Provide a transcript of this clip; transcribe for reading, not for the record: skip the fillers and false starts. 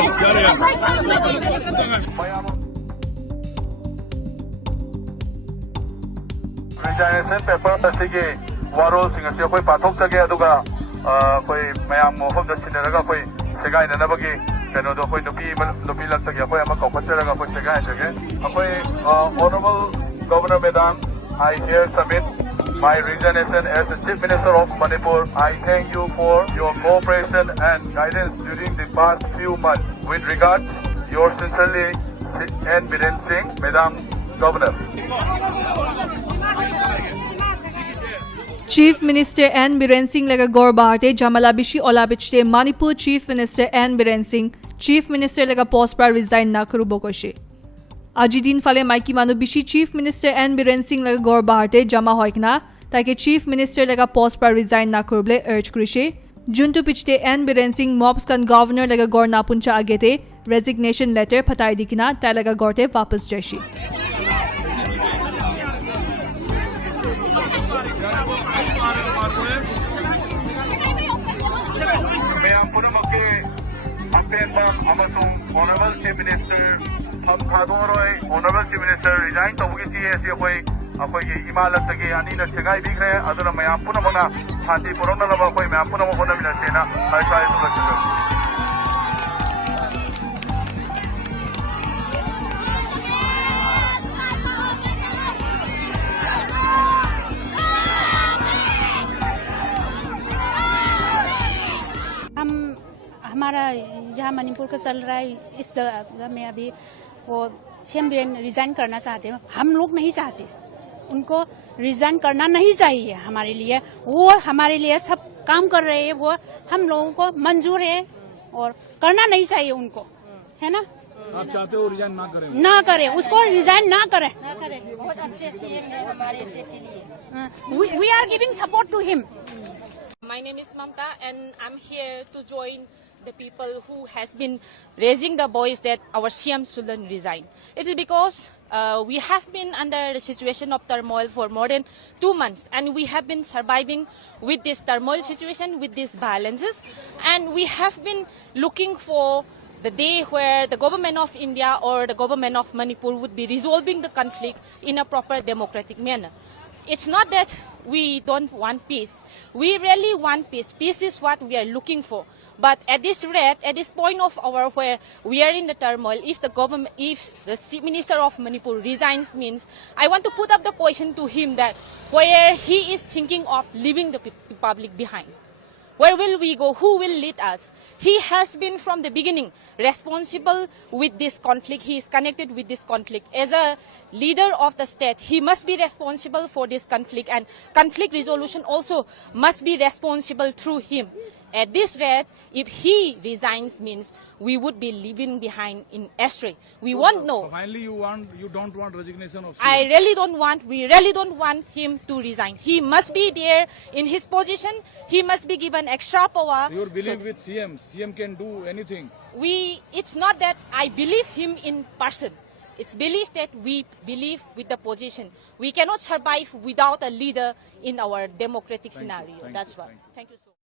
Resignation paper asigi warol sing asi koi pathok jage aduga koi mayam mohom da sinaraga koi segai na nabagi kano do koi nupi lag jage koi ama kopacharaga koi segai jage koi honorable governor madam, I here submit my resignation as the Chief Minister of Manipur. I thank you for your cooperation and guidance during the past few months. With regards, yours sincerely, N. Biren Singh, Madam Governor. Chief Minister N. Biren Singh laga Gorbahate Jamalabishi Olabichte Manipur Chief Minister N. Biren Singh Chief Minister laga post pra resign na kurubokoshe. Ajidin fale Maiki Manubishi Chief Minister N. Biren Singh laga Gorbahate Jama hoikna take Chief Minister laga post pra resign na kuruble urge krishe. Juntu pichte N. Biren Singh mobs kan governor laga gor na puncha agete resignation letter phatai dikina tai laga gorte wapas jaishi. Honorable Chief Minister, Honorable Chief Minister resign to bugi chi ase koi imalat tage ani na segai bigre aduna mayam puna mana shanti purona laba koi mayam puna mo bona mina sena ai sai tu lachha. हमारा यहाँ मणिपुर का चल रहा है इस जगह में अभी वो सीएम बीरेन रिजाइन करना चाहते हैं। हम लोग नहीं चाहते, उनको रिजाइन करना नहीं चाहिए। हमारे लिए वो हमारे लिए सब काम कर रहे हैं, वो हम लोगों को मंजूर है और करना नहीं चाहिए उनको, है ना। आप चाहते हो रिजाइन ना करें? ना करें, उसको रिजाइन ना करें। बहुत अच्छे सीएम है हमारे स्टेट के लिए। We are giving support to him. My name is Mamta and I'm here to join the people who has been raising the voice that our CM shouldn't resign. It is because we have been under the situation of turmoil for more than 2 months and we have been surviving with this turmoil situation, with these violences, and we have been looking for the day where the government of India or the government of Manipur would be resolving the conflict in a proper democratic manner. It's not that we don't want peace. We really want peace. Peace is what we are looking for. But at this rate, at this point of our where we are in the turmoil, if the Chief Minister of Manipur resigns, means I want to put up the question to him that where he is thinking of leaving the public behind. Where will we go? Who will lead us? He has been from the beginning responsible with this conflict. He is connected with this conflict. As a leader of the state, he must be responsible for this conflict, and conflict resolution also must be responsible through him. At this rate, if he resigns, means we would be leaving behind in astray. We won't know. Finally, you don't want resignation of CM. We really don't want him to resign. He must be there in his position. He must be given extra power. You believe with CM. CM can do anything. It's not that I believe him in person. It's belief that we believe with the position. We cannot survive without a leader in our democratic scenario. That's why. Thank you so much.